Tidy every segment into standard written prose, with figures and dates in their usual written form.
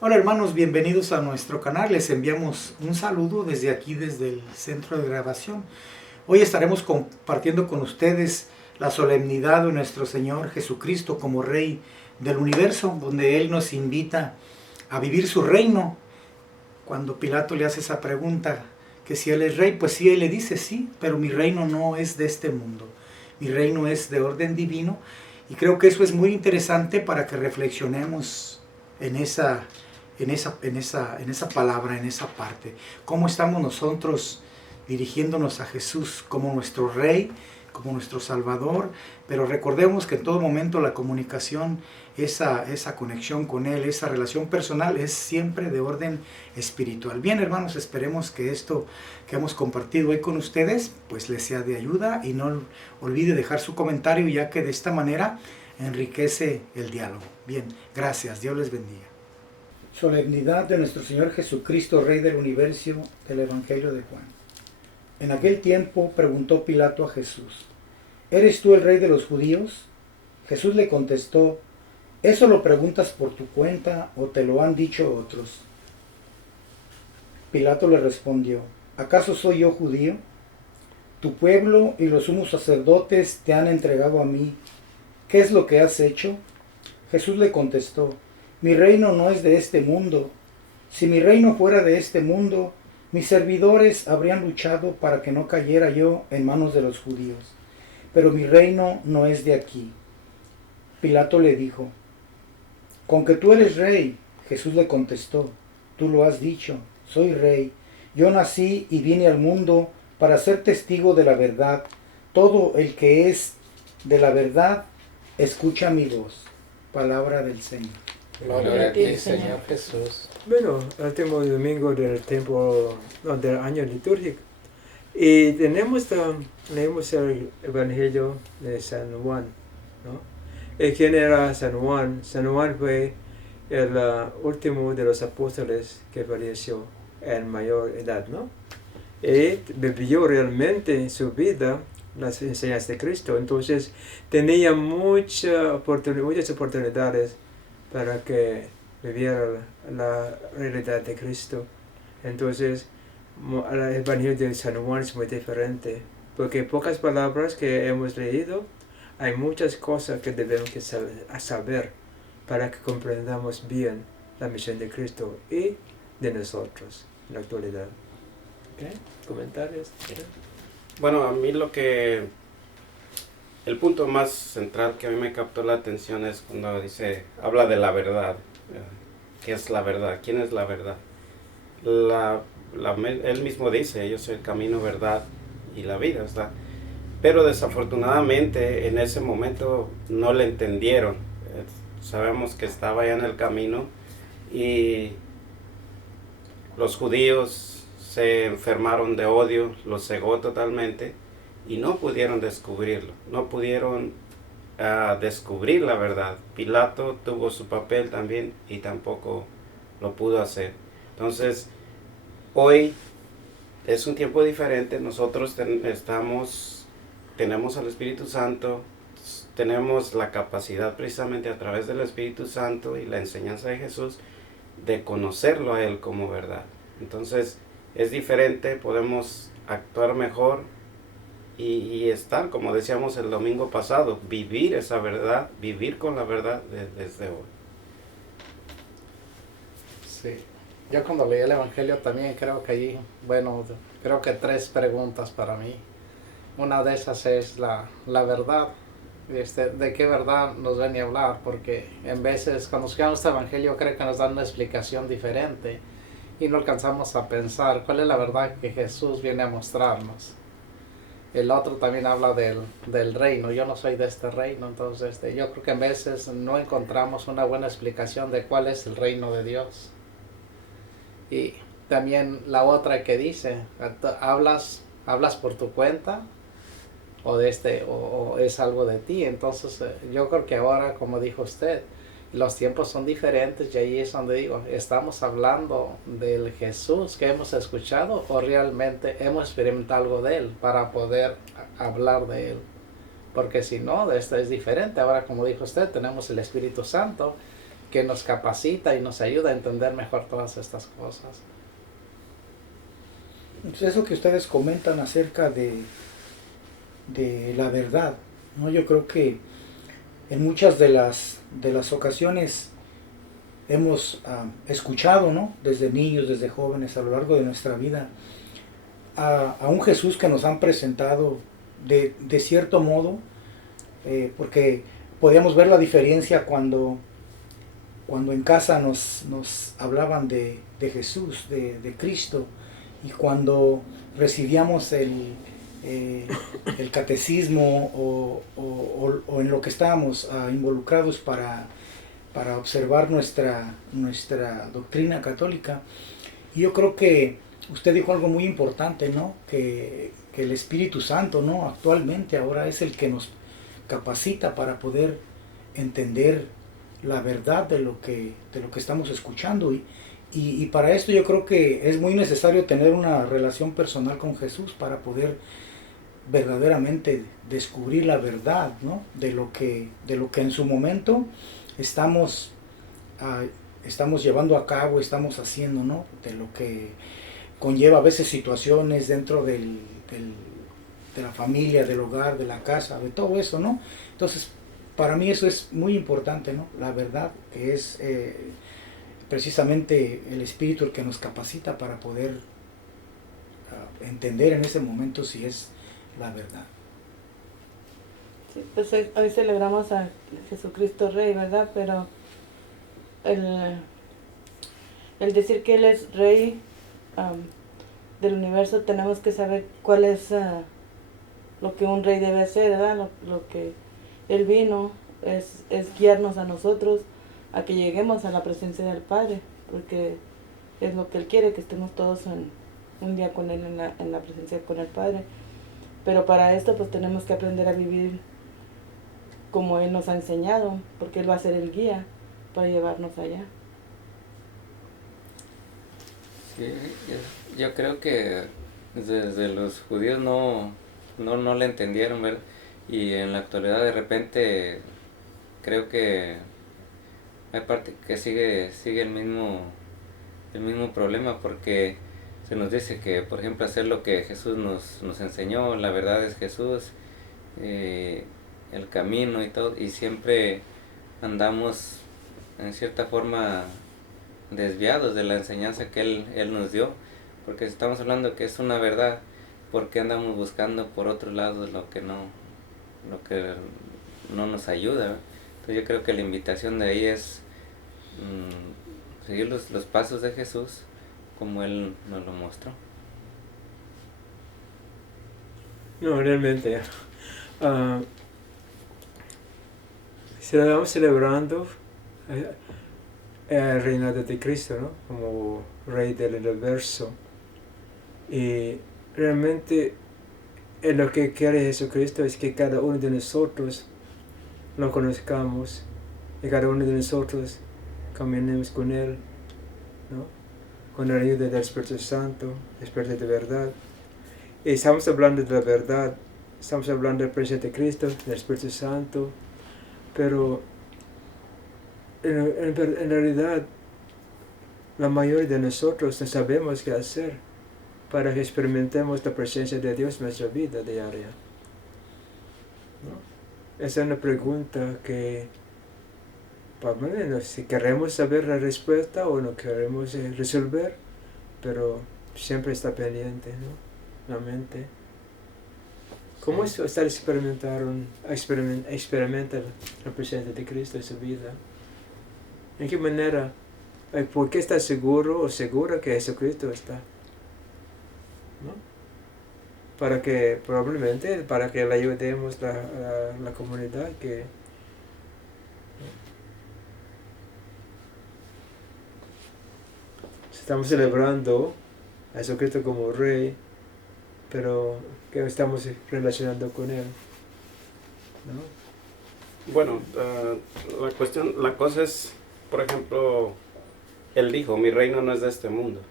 Hola hermanos, bienvenidos a nuestro canal. Les enviamos un saludo desde aquí, desde el centro de grabación. Hoy estaremos compartiendo con ustedes la solemnidad de nuestro Señor Jesucristo como Rey del universo, donde Él nos invita a vivir su reino. Cuando Pilato le hace esa pregunta, que si Él es Rey, pues sí, Él le dice sí, pero mi reino no es de este mundo. Mi reino es de orden divino, y creo que eso es muy interesante para que reflexionemos en esa palabra, en esa parte. ¿Cómo estamos nosotros dirigiéndonos a Jesús como nuestro Rey, como nuestro Salvador? Pero recordemos que en todo momento la comunicación, esa conexión con Él, esa relación personal es siempre de orden espiritual. Bien, hermanos, esperemos que esto que hemos compartido hoy con ustedes pues les sea de ayuda, y no olvide dejar su comentario, ya que de esta manera enriquece el diálogo. Bien, gracias, Dios les bendiga. Solemnidad de nuestro Señor Jesucristo, Rey del universo, del Evangelio de Juan. En aquel tiempo preguntó Pilato a Jesús: ¿Eres tú el Rey de los judíos? Jesús le contestó: ¿eso lo preguntas por tu cuenta o te lo han dicho otros? Pilato le respondió: ¿acaso soy yo judío? Tu pueblo y los sumos sacerdotes te han entregado a mí. ¿Qué es lo que has hecho? Jesús le contestó: mi reino no es de este mundo. Si mi reino fuera de este mundo, mis servidores habrían luchado para que no cayera yo en manos de los judíos. Pero mi reino no es de aquí. Pilato le dijo: ¿con que tú eres rey? Jesús le contestó: tú lo has dicho, soy rey. Yo nací y vine al mundo para ser testigo de la verdad. Todo el que es de la verdad, escucha mi voz. Palabra del Señor. Gloria a ti, Señor Jesús. Bueno, último domingo del tiempo del año litúrgico. Y leemos el Evangelio de San Juan, ¿no? ¿Y quién era San Juan? San Juan fue el último de los apóstoles que falleció en mayor edad, ¿no? Y vivió realmente su vida las enseñanzas de Cristo. Entonces tenía muchas oportunidades para que viviera la realidad de Cristo. Entonces, el Evangelio de San Juan es muy diferente, porque pocas palabras que hemos leído, hay muchas cosas que debemos saber para que comprendamos bien la misión de Cristo y de nosotros en la actualidad. ¿Okay? ¿Comentarios? Bueno, a mí el punto más central que a mí me captó la atención es cuando habla de la verdad. ¿Qué es la verdad? ¿Quién es la verdad? Él mismo dice: yo soy el camino, verdad y la vida, ¿verdad? Pero desafortunadamente en ese momento no le entendieron. Sabemos que estaba ya en el camino y los judíos se enfermaron de odio, los cegó totalmente y no pudieron descubrirlo, no pudieron descubrir la verdad. Pilato tuvo su papel también y tampoco lo pudo hacer. Entonces, hoy es un tiempo diferente. Nosotros tenemos al Espíritu Santo, tenemos la capacidad precisamente a través del Espíritu Santo y la enseñanza de Jesús de conocerlo a Él como verdad. Entonces es diferente, podemos actuar mejor y estar, como decíamos el domingo pasado, vivir esa verdad, vivir con la verdad desde hoy. Sí, yo cuando leí el Evangelio también creo que creo que 3 preguntas para mí. Una de esas es la verdad. ¿De qué verdad nos viene a hablar? Porque en veces cuando escuchamos este Evangelio creo que nos dan una explicación diferente y no alcanzamos a pensar cuál es la verdad que Jesús viene a mostrarnos. El otro también habla del reino. Yo no soy de este reino, entonces yo creo que en veces no encontramos una buena explicación de cuál es el reino de Dios. Y también la otra que dice: hablas por tu cuenta o es algo de ti. Entonces yo creo que ahora, como dijo usted, los tiempos son diferentes y ahí es donde digo, ¿estamos hablando del Jesús que hemos escuchado o realmente hemos experimentado algo de Él para poder hablar de Él? Porque si no, esto es diferente. Ahora, como dijo usted, tenemos el Espíritu Santo que nos capacita y nos ayuda a entender mejor todas estas cosas. Entonces, eso que ustedes comentan acerca de la verdad, ¿no? Yo creo que en muchas de las ocasiones hemos escuchado, ¿no? Desde niños, desde jóvenes, a lo largo de nuestra vida, a un Jesús que nos han presentado de cierto modo, porque podíamos ver la diferencia cuando en casa nos hablaban de Jesús, de Cristo, y cuando recibíamos el catecismo o en lo que estábamos involucrados para observar nuestra doctrina católica. Y yo creo que usted dijo algo muy importante, ¿no? Que el Espíritu Santo, ¿no? Actualmente ahora es el que nos capacita para poder entender la verdad de lo que estamos escuchando. Y para esto yo creo que es muy necesario tener una relación personal con Jesús para poder verdaderamente descubrir la verdad, ¿no? de lo que en su momento estamos llevando a cabo, estamos haciendo, ¿no? De lo que conlleva a veces situaciones dentro de la familia, del hogar, de la casa, de todo eso, ¿no? Entonces, para mí eso es muy importante, ¿no? La verdad, que es precisamente el Espíritu el que nos capacita para poder entender en ese momento si es la verdad. Sí, pues hoy celebramos a Jesucristo Rey, ¿verdad? Pero el decir que Él es Rey del universo, tenemos que saber cuál es lo que un rey debe hacer, ¿verdad? Lo que Él vino es guiarnos a nosotros a que lleguemos a la presencia del Padre, porque es lo que Él quiere, que estemos todos un día con Él en la presencia con el Padre. Pero para esto pues tenemos que aprender a vivir como Él nos ha enseñado, porque Él va a ser el guía para llevarnos allá. Sí, yo creo que desde los judíos no le entendieron, ¿verdad? Y en la actualidad de repente creo que hay parte que sigue el mismo problema, porque se nos dice que, por ejemplo, hacer lo que Jesús nos enseñó, la verdad es Jesús, el camino y todo, y siempre andamos en cierta forma desviados de la enseñanza que Él nos dio, porque estamos hablando que es una verdad, porque andamos buscando por otro lado lo que no nos ayuda, ¿verdad? Entonces yo creo que la invitación de ahí es seguir los pasos de Jesús como Él nos lo mostró. No, realmente. Estamos celebrando el reinado de Cristo, ¿no? Como Rey del universo. Y realmente lo que quiere Jesucristo es que cada uno de nosotros lo conozcamos y cada uno de nosotros caminemos con Él, ¿no? Con la ayuda del Espíritu Santo, Espíritu de verdad. Y estamos hablando de la verdad, estamos hablando del presencia de Cristo, del Espíritu Santo, pero en realidad la mayoría de nosotros no sabemos qué hacer para que experimentemos la presencia de Dios en nuestra vida diaria, ¿no? Esa es una pregunta que, bueno, si queremos saber la respuesta o no queremos resolver, pero siempre está pendiente, ¿no? La mente. ¿Cómo es estar experimenta la presencia de Cristo en su vida? ¿En qué manera? ¿Por qué está seguro o segura que Jesucristo está? ¿No? Probablemente para que le ayudemos a la comunidad que... Estamos celebrando a Jesucristo como Rey, pero que estamos relacionando con Él, ¿no? Bueno, la cosa es, por ejemplo, Él dijo, mi reino no es de este mundo.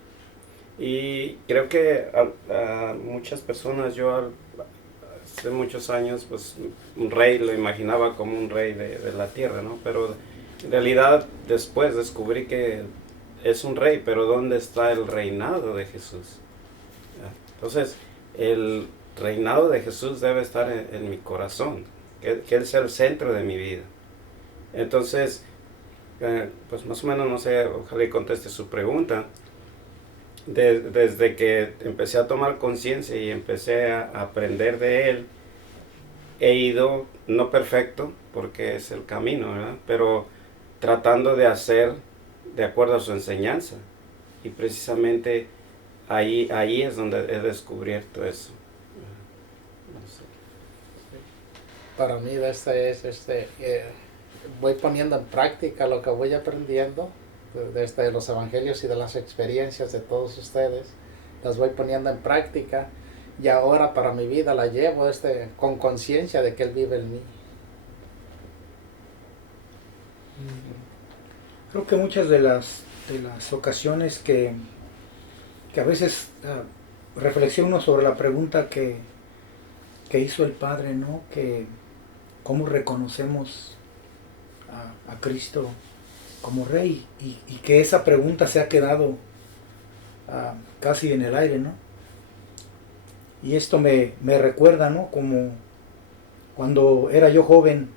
Y creo que a muchas personas, yo hace muchos años, pues un rey lo imaginaba como un rey de la tierra, ¿no? Pero En realidad después descubrí que es un rey, pero ¿dónde está el reinado de Jesús? Entonces, el reinado de Jesús debe estar en mi corazón, que Él sea el centro de mi vida. Entonces, pues más o menos, no sé, ojalá y conteste su pregunta. Desde que empecé a tomar conciencia y empecé a aprender de Él, he ido, no perfecto, porque es el camino, ¿verdad? Pero tratando de hacer de acuerdo a su enseñanza. Y precisamente ahí es donde he descubierto eso. No sé. Para mí voy poniendo en práctica lo que voy aprendiendo desde los evangelios y de las experiencias de todos ustedes. Las voy poniendo en práctica y ahora para mi vida la llevo con conciencia de que Él vive en mí. Creo que muchas de las ocasiones que a veces reflexiono sobre la pregunta que hizo el Padre, ¿no? Que cómo reconocemos a Cristo como Rey, y que esa pregunta se ha quedado casi en el aire, ¿no? Y esto me recuerda, ¿no? Como cuando era yo joven,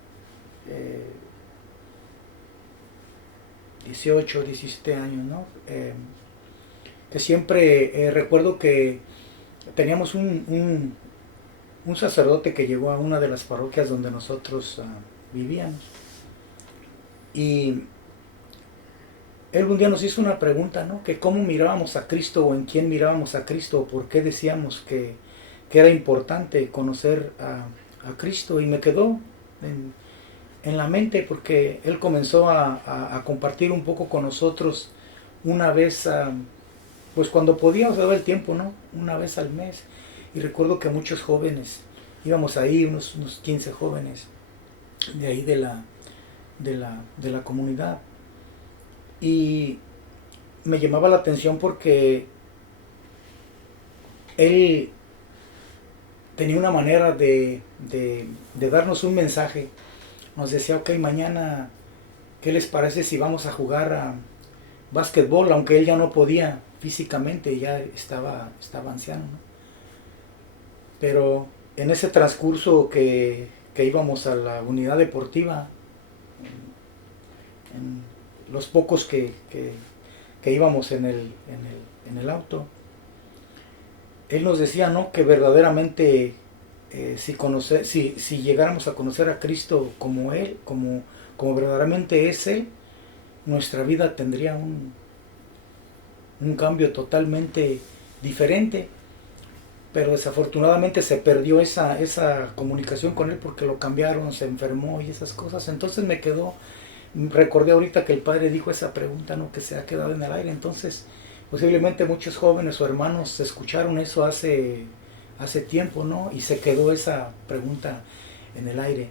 18, 17 años, ¿no? Que siempre recuerdo que teníamos un sacerdote que llegó a una de las parroquias donde nosotros vivíamos. Y él un día nos hizo una pregunta, ¿no? Que cómo mirábamos a Cristo, o en quién mirábamos a Cristo, o por qué decíamos que era importante conocer a Cristo. Y me quedó en la mente, porque él comenzó a compartir un poco con nosotros una vez, pues cuando podíamos, daba el tiempo, ¿no? Una vez al mes. Y recuerdo que muchos jóvenes, íbamos ahí, unos 15 jóvenes de ahí de la comunidad. Y me llamaba la atención porque él tenía una manera de darnos un mensaje. Nos decía, ok, mañana, ¿qué les parece si vamos a jugar a básquetbol? Aunque él ya no podía físicamente, ya estaba anciano, ¿no? Pero en ese transcurso que íbamos a la unidad deportiva, en los pocos que íbamos en el auto, él nos decía, ¿no? Que verdaderamente si llegáramos a conocer a Cristo como Él, como verdaderamente es Él, nuestra vida tendría un cambio totalmente diferente. Pero desafortunadamente se perdió esa comunicación con Él, porque lo cambiaron, se enfermó y esas cosas. Entonces recordé ahorita que el Padre dijo esa pregunta, ¿no? Que se ha quedado en el aire. Entonces posiblemente muchos jóvenes o hermanos escucharon eso hace tiempo, ¿no? Y se quedó esa pregunta en el aire.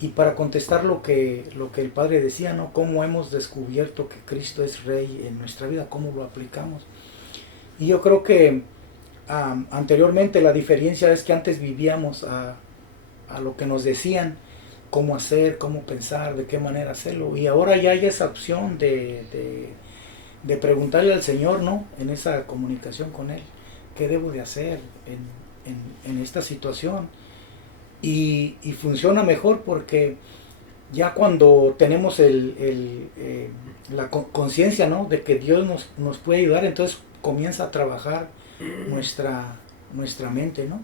Y para contestar lo que el Padre decía, ¿no? Cómo hemos descubierto que Cristo es Rey en nuestra vida, cómo lo aplicamos. Y yo creo que anteriormente la diferencia es que antes vivíamos a lo que nos decían, cómo hacer, cómo pensar, de qué manera hacerlo. Y ahora ya hay esa opción de preguntarle al Señor, ¿no? En esa comunicación con Él, ¿qué debo de hacer en esta situación? Y funciona mejor, porque ya cuando tenemos la conciencia, ¿no? De que Dios nos puede ayudar, entonces comienza a trabajar nuestra mente, ¿no?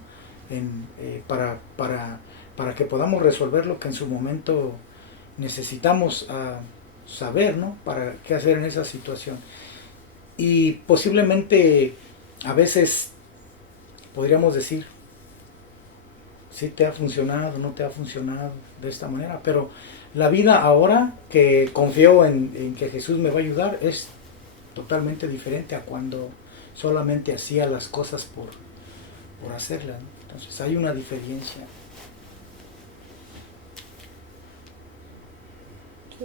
Para que podamos resolver lo que en su momento necesitamos saber, ¿no? Para qué hacer en esa situación. Y posiblemente a veces podríamos decir, si te ha funcionado, no te ha funcionado de esta manera, pero la vida ahora que confío en que Jesús me va a ayudar es totalmente diferente a cuando solamente hacía las cosas por hacerlas, ¿no? Entonces hay una diferencia.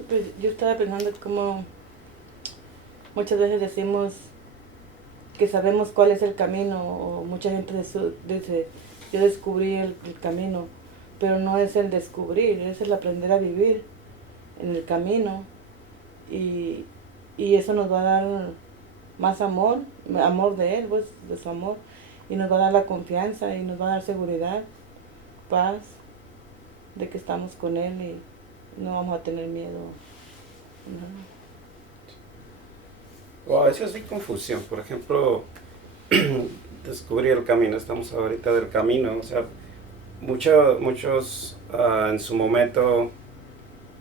Pues yo estaba pensando como muchas veces decimos que sabemos cuál es el camino, o mucha gente dice, yo descubrí el camino, pero no es el descubrir, es el aprender a vivir en el camino. y eso nos va a dar más amor de Él, pues, de su amor, y nos va a dar la confianza y nos va a dar seguridad, paz, de que estamos con Él y no vamos a tener miedo. No. O a veces hay confusión, por ejemplo, descubrir el camino, estamos ahorita del camino, o sea, muchos en su momento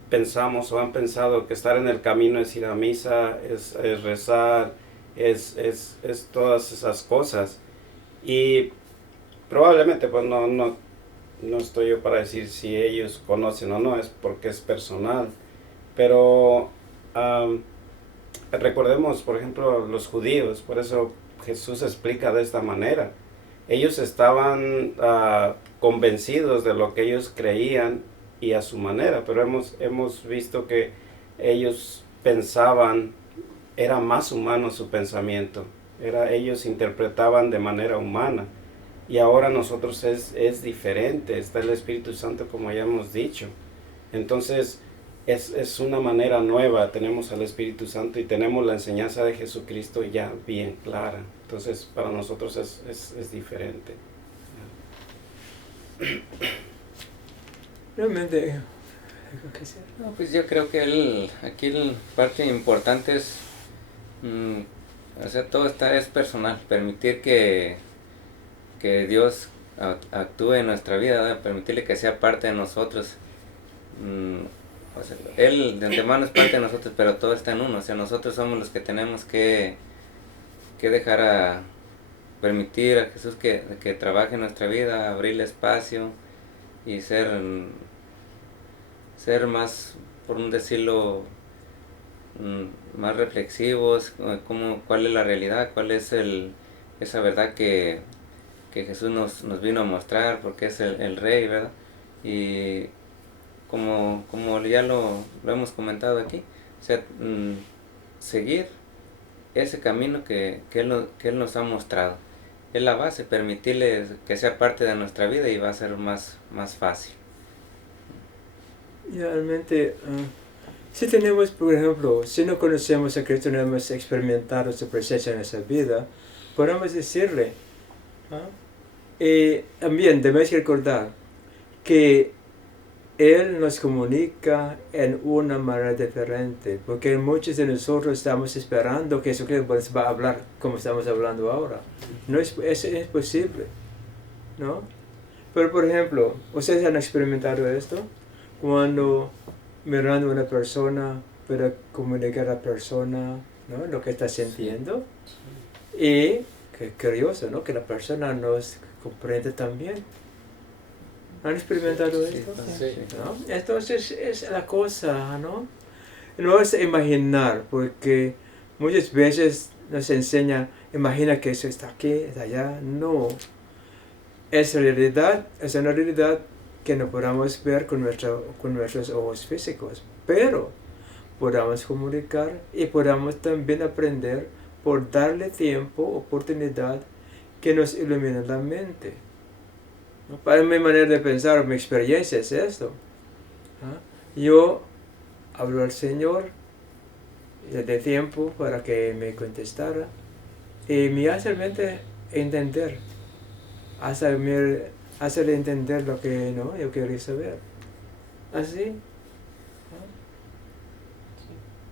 pensamos o han pensado que estar en el camino es ir a misa, es rezar, es todas esas cosas. Y probablemente, pues no estoy yo para decir si ellos conocen o no, es porque es personal. Pero recordemos, por ejemplo, los judíos, por eso Jesús explica de esta manera. Ellos estaban convencidos de lo que ellos creían y a su manera, pero hemos visto que ellos pensaban, era más humano su pensamiento, ellos interpretaban de manera humana, y ahora nosotros es diferente, está el Espíritu Santo como ya hemos dicho, entonces es una manera nueva, tenemos al Espíritu Santo y tenemos la enseñanza de Jesucristo ya bien clara, entonces para nosotros es diferente. Realmente, No, pues yo creo que aquí la parte importante es, o sea, todo es personal, permitir que Dios actúe en nuestra vida, ¿verdad? Permitirle que sea parte de nosotros. O sea, Él de antemano es parte de nosotros, pero todo está en uno, o sea, nosotros somos los que tenemos que dejar permitir a Jesús que trabaje en nuestra vida, abrirle espacio y ser más, por un decirlo, más reflexivos, cuál es la realidad, cuál es esa verdad que Jesús nos vino a mostrar, porque es el Rey, ¿verdad? Y como ya lo hemos comentado aquí, o sea, seguir ese camino que Él nos ha mostrado. Es la base, permitirle que sea parte de nuestra vida y va a ser más fácil. realmente, si tenemos, por ejemplo, si no conocemos a Cristo, no hemos experimentado su presencia en nuestra vida, podemos decirle, y también debemos recordar que Él nos comunica en una manera diferente, porque muchos de nosotros estamos esperando que Jesucristo va a hablar como estamos hablando ahora. No es posible, ¿no? Pero, por ejemplo, ¿ustedes han experimentado esto? Cuando mirando a una persona, para comunicar a la persona, ¿no?, lo que está sintiendo. Y, qué curioso, ¿no?, que la persona nos comprende también. ¿Han experimentado esto? Sí. ¿No? Entonces es la cosa, ¿no? No es imaginar, porque muchas veces nos enseña, imagina que eso está aquí, está allá. No. Es realidad, es una realidad que no podamos ver con nuestros ojos físicos, pero podamos comunicar y podamos también aprender por darle tiempo, oportunidad, que nos ilumine la mente. Para mi manera de pensar, mi experiencia es esto. Yo hablo al Señor, le doy tiempo para que me contestara y me hace realmente entender, hacerle entender lo que yo quería saber. Así.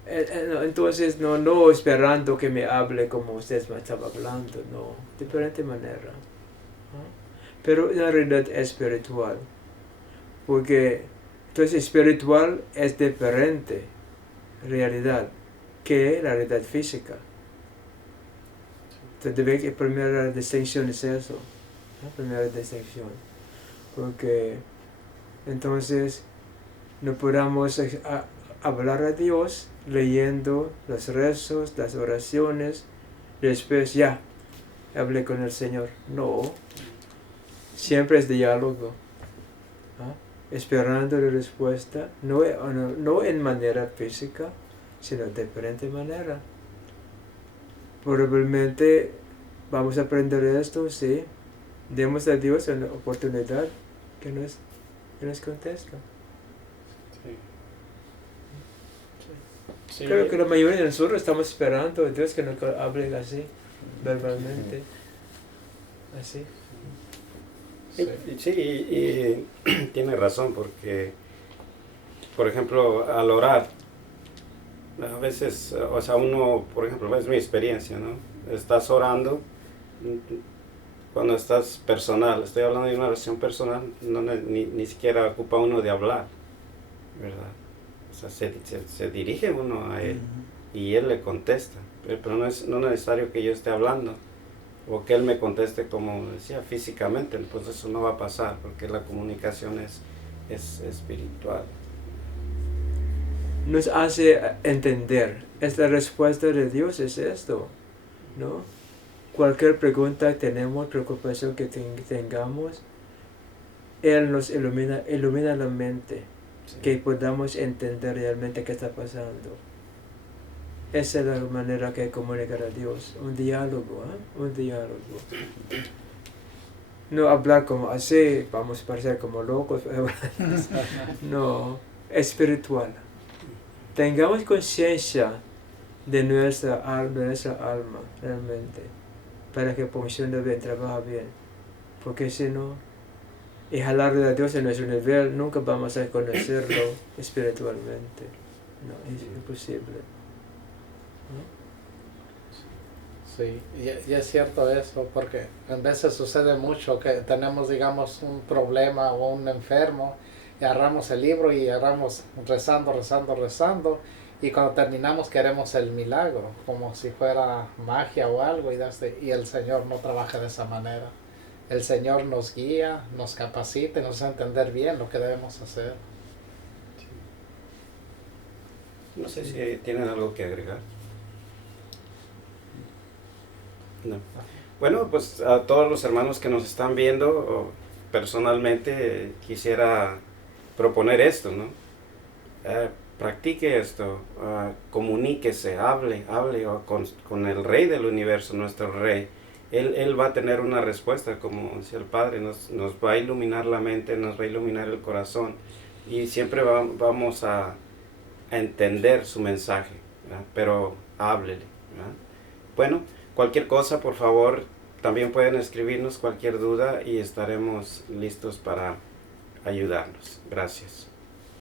Entonces no esperando que me hable como usted me estaba hablando, no, de diferente manera. Pero una realidad espiritual, porque entonces espiritual es diferente realidad que la realidad física. Entonces la primera distinción es eso, la primera distinción, porque entonces no podamos hablar a Dios leyendo los rezos, las oraciones, después ya hablé con el Señor. No. Siempre es diálogo, esperando la respuesta, no en manera física, sino de diferente manera. Probablemente vamos a aprender esto, sí. Demos a Dios una oportunidad que nos contesta. Sí. Creo que la mayoría de nosotros estamos esperando a Dios que nos hable así, verbalmente. Así. Sí. Sí, y tiene razón porque, por ejemplo, al orar, a veces, o sea, uno, por ejemplo, es mi experiencia, ¿no? Estás orando, cuando estás personal, estoy hablando de una oración personal, ni siquiera ocupa uno de hablar, ¿verdad? O sea, se dirige uno a Él y Él le contesta, pero no es necesario que yo esté hablando o que Él me conteste, como decía, físicamente, pues eso no va a pasar porque la comunicación es espiritual. Nos hace entender, esta respuesta de Dios es esto, ¿no? Cualquier pregunta que tenemos, preocupación que tengamos, Él nos ilumina la mente, Sí. que podamos entender realmente qué está pasando. Esa es la manera que comunicar a Dios, un diálogo, un diálogo. No hablar como así, vamos a parecer como locos, no, espiritual. Tengamos conciencia de nuestra alma realmente, para que funcione bien, trabaje bien. Porque si no, y jalarle a Dios en nuestro nivel, nunca vamos a conocerlo espiritualmente. No, es imposible. Sí, y es cierto eso, porque en veces sucede mucho que tenemos, digamos, un problema o un enfermo, y agarramos el libro y agarramos rezando, y cuando terminamos queremos el milagro, como si fuera magia o algo, y el Señor no trabaja de esa manera. El Señor nos guía, nos capacita y nos hace entender bien lo que debemos hacer. No sé si tienen algo que agregar. No. Bueno, pues a todos los hermanos que nos están viendo, personalmente quisiera proponer esto, ¿no? Practique esto, comuníquese, hable con el Rey del universo, nuestro Rey. Él va a tener una respuesta, como decía el Padre, nos va a iluminar la mente, nos va a iluminar el corazón y siempre vamos a entender su mensaje, ¿verdad? Pero háblele, ¿verdad? Bueno, cualquier cosa, por favor, también pueden escribirnos cualquier duda y estaremos listos para ayudarnos. Gracias.